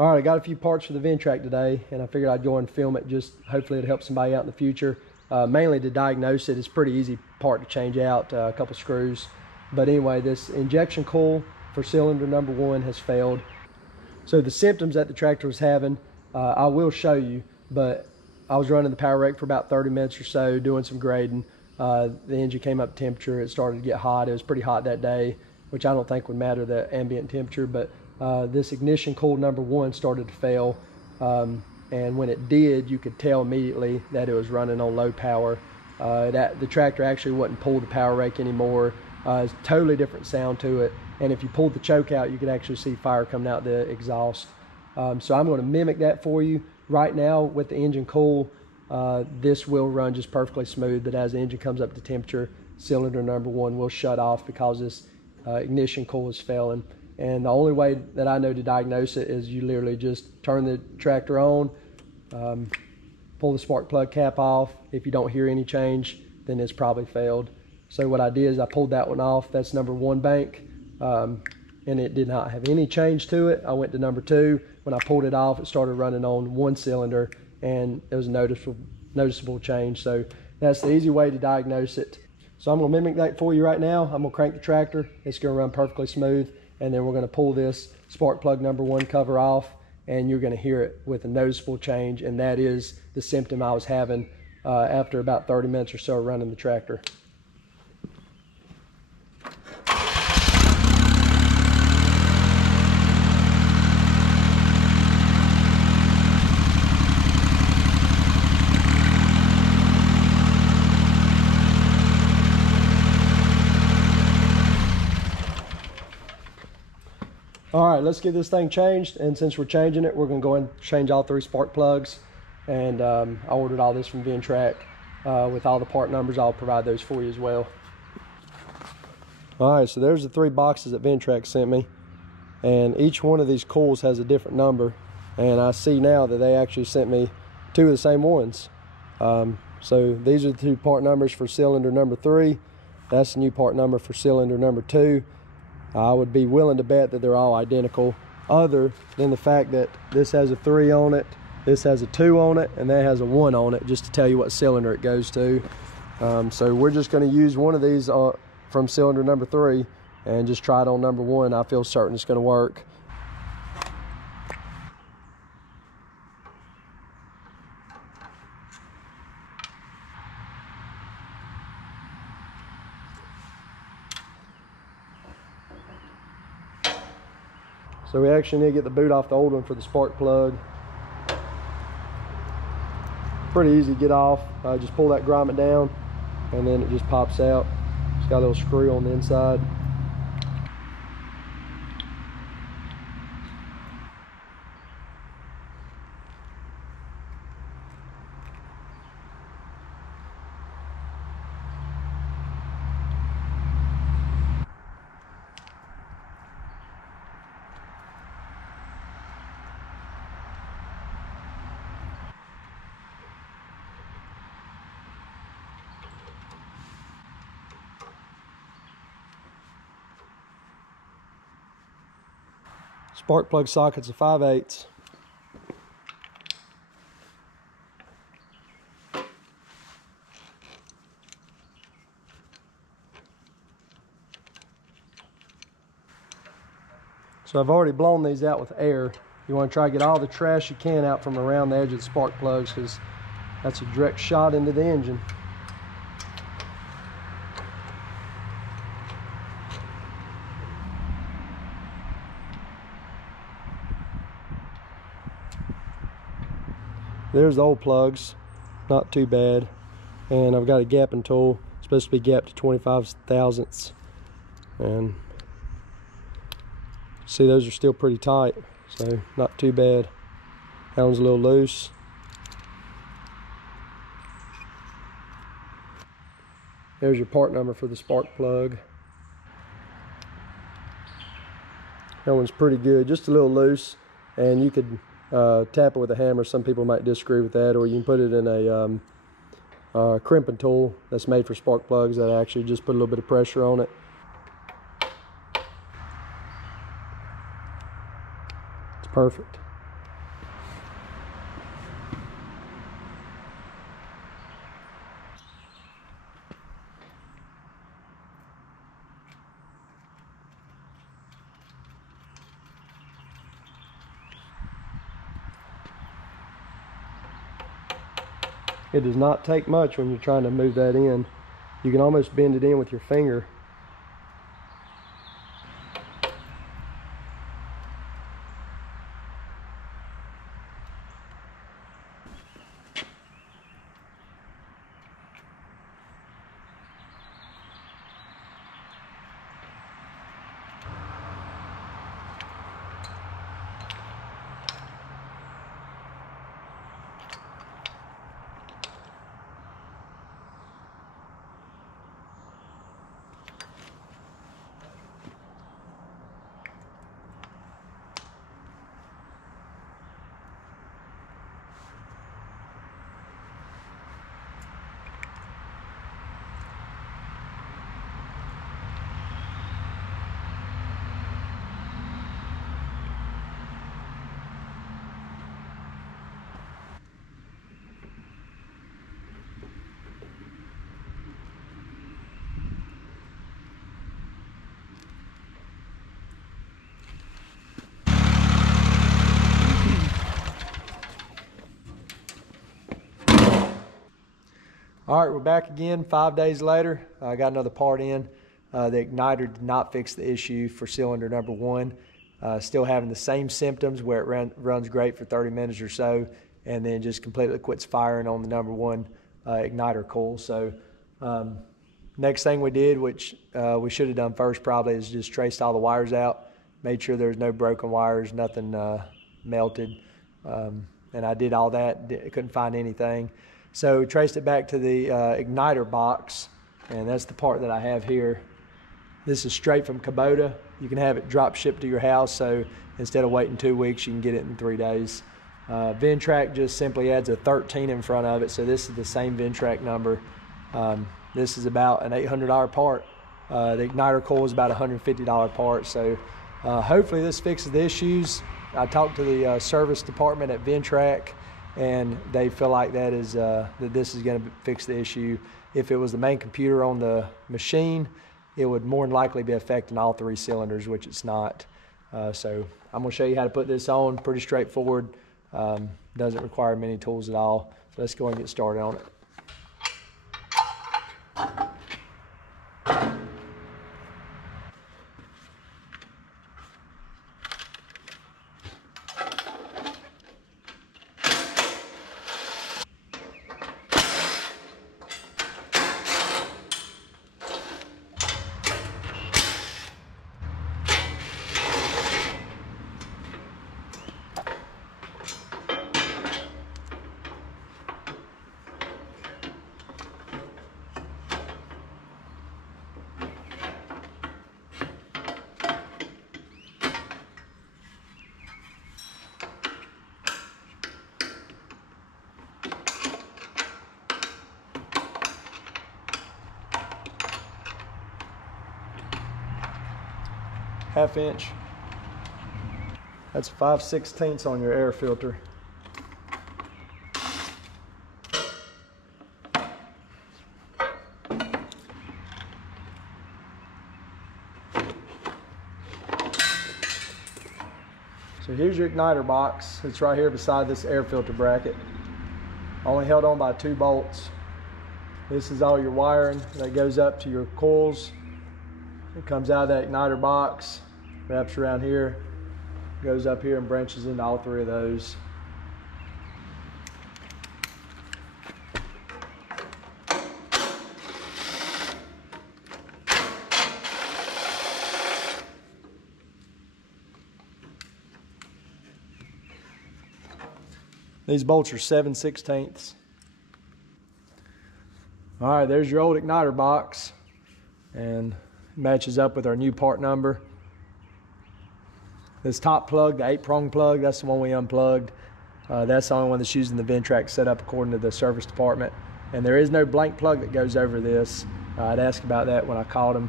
All right, I got a few parts for the Ventrac today, and I figured I'd go and film it. Just hopefully it'll help somebody out in the future. Mainly to diagnose it. It's a pretty easy part to change out, a couple screws. But anyway, this injection coil for cylinder number 1 has failed. So the symptoms that the tractor was having, I will show you, but I was running the power rake for about 30 minutes or so, doing some grading. The engine came up to temperature. It started to get hot. It was pretty hot that day, which I don't think would matter, the ambient temperature, but this ignition coil number 1 started to fail, and when it did, you could tell immediately that it was running on low power. That the tractor actually wouldn't pull the power rake anymore. It's a totally different sound to it, and if you pulled the choke out, you could actually see fire coming out the exhaust. So I'm going to mimic that for you right now with the engine coil. This will run just perfectly smooth, but as the engine comes up to temperature, cylinder number 1 will shut off because this ignition coil is failing. And the only way that I know to diagnose it is you literally just turn the tractor on, pull the spark plug cap off. If you don't hear any change, then it's probably failed. So what I did is I pulled that one off. That's number 1 bank, and it did not have any change to it. I went to number 2. When I pulled it off, it started running on 1 cylinder, and it was a noticeable change. So that's the easy way to diagnose it. So I'm going to mimic that for you right now. I'm going to crank the tractor. It's going to run perfectly smooth. And then we're going to pull this spark plug number 1 cover off, and you're going to hear it with a noticeable change, and that is the symptom I was having after about 30 minutes or so running the tractor. All right, let's get this thing changed, and since we're changing it, we're going to go and change all 3 spark plugs. And I ordered all this from Ventrac with all the part numbers. I'll provide those for you as well. All right, so there's the 3 boxes that Ventrac sent me, and each one of these coils has a different number, and I see now that they actually sent me 2 of the same ones. So these are the 2 part numbers for cylinder number 3. That's the new part number for cylinder number 2. I would be willing to bet that they're all identical, other than the fact that this has a 3 on it, this has a 2 on it, and that has a 1 on it, just to tell you what cylinder it goes to. So we're just going to use one of these from cylinder number 3 and just try it on number 1. I feel certain it's going to work. So we actually need to get the boot off the old one for the spark plug. Pretty easy to get off. Just pull that grommet down, and then it just pops out. It's got a little screw on the inside. Spark plug sockets are 5/8. So I've already blown these out with air. You want to try to get all the trash you can out from around the edge of the spark plugs, because that's a direct shot into the engine. There's the old plugs, not too bad. And I've got a gapping tool, it's supposed to be gapped to 25 thousandths. And see, those are still pretty tight, so not too bad. That one's a little loose. There's your part number for the spark plug. That one's pretty good, just a little loose, and you could tap it with a hammer. Some people might disagree with that, or you can put it in a crimping tool that's made for spark plugs that actually just put a little bit of pressure on it. It's perfect. It does not take much when you're trying to move that in. You can almost bend it in with your finger. All right, we're back again 5 days later. I got another part in. The igniter did not fix the issue for cylinder number 1. Still having the same symptoms where it runs great for 30 minutes or so, and then just completely quits firing on the number 1 igniter coil. So next thing we did, which we should have done first probably, is just traced all the wires out, made sure there's no broken wires, nothing melted, and I did all that. Couldn't find anything. So traced it back to the igniter box, and that's the part that I have here. This is straight from Kubota. You can have it drop shipped to your house, so instead of waiting 2 weeks, you can get it in 3 days. Ventrac just simply adds a 13 in front of it, so this is the same Ventrac number. This is about an $800 part. The igniter coil is about a $150 part, so hopefully this fixes the issues. I talked to the service department at Ventrac, and they feel like that this is going to fix the issue. If it was the main computer on the machine, it would more than likely be affecting all 3 cylinders, which it's not. So I'm going to show you how to put this on. Pretty straightforward. Doesn't require many tools at all. So let's go and get started on it. Half inch. That's 5/16 on your air filter. So here's your igniter box. It's right here beside this air filter bracket. Only held on by 2 bolts. This is all your wiring that goes up to your coils. It comes out of that igniter box, wraps around here, goes up here and branches into all 3 of those. These bolts are 7/16. All right, there's your old igniter box, and matches up with our new part number. This top plug, the 8-prong plug, that's the one we unplugged. That's the only one that's using the Ventrac setup according to the service department. And there is no blank plug that goes over this. I'd asked about that when I called them.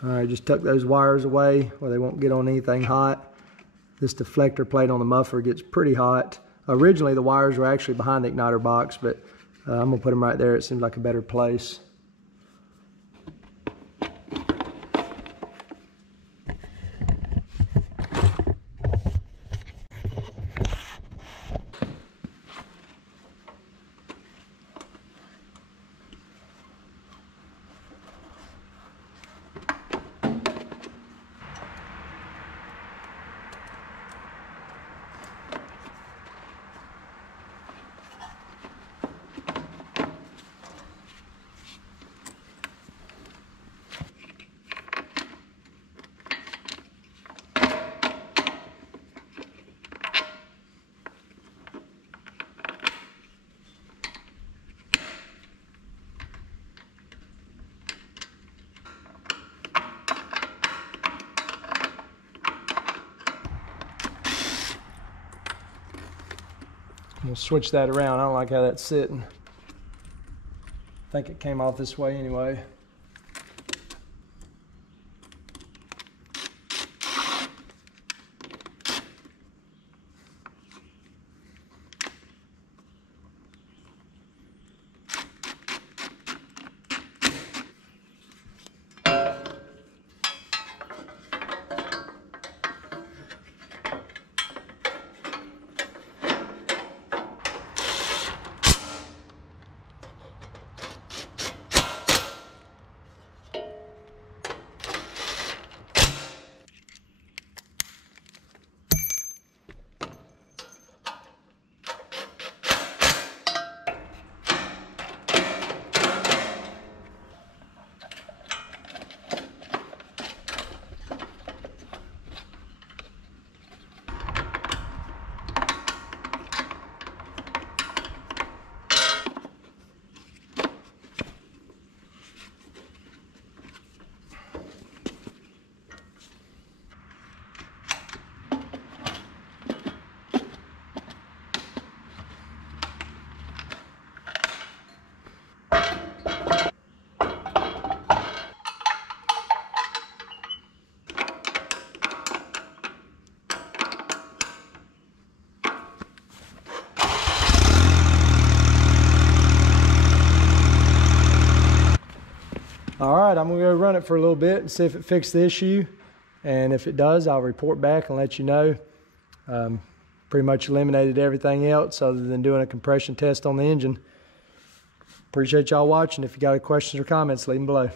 All right, just tuck those wires away where they won't get on anything hot. This deflector plate on the muffler gets pretty hot. Originally the wires were actually behind the igniter box, but I'm gonna put them right there. It seems like a better place. We'll switch that around. I don't like how that's sitting. I think it came off this way anyway. All right, I'm gonna go run it for a little bit and see if it fixed the issue. And if it does, I'll report back and let you know. Pretty much eliminated everything else other than doing a compression test on the engine. Appreciate y'all watching. If you got any questions or comments, leave them below.